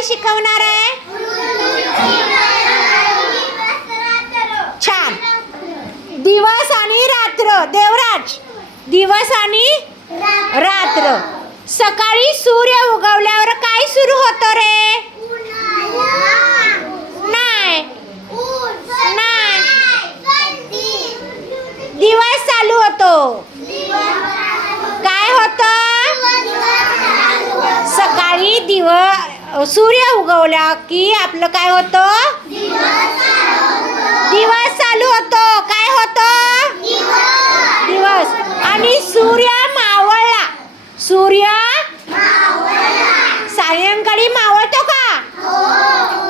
काय शिकवणार आहे? छान. दिवस आणि रात्र. देवराज, दिवस आणि रात्र. सकाळी सूर्य उगवल्यावर काय सुरू होतं रे? नाही नाही, दिवस चालू होतो. काय होतं? सकाळी सूर्य उगवला की आपलं काय होतं? दिवस चालू होतो. काय होतं? दिवस. आणि सूर्य मावळला. सूर्य सायंकाळी मावळतो का?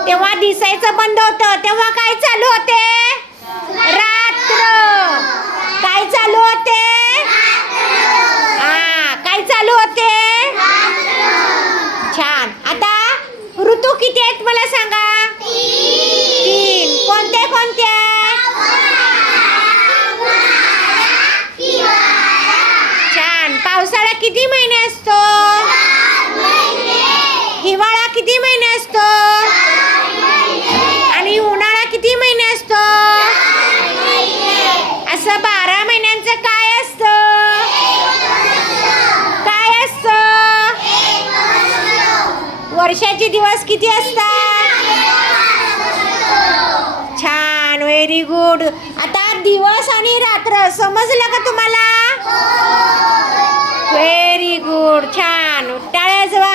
तेव्हा दिसायचं बंद होतं. तेव्हा काय चालू होते? रात्र. काय चालू होते? काय चालू होते? छान. आता ऋतू किती आहेत मला सांगा? 3. कोणते कोणते? छान. पावसाळा किती महिने असतो? हिवाळा किती महिने असतो? आणि उन्हाळा किती महिने असतो? असं 12 महिन्यांचं काय असतं? काय असतं? वर्षाचे दिवस किती असतात? छान. Very good. आता दिवस आणि रात्र समजलं का तुम्हाला? Very good. छान. टाळ्या वाजवा.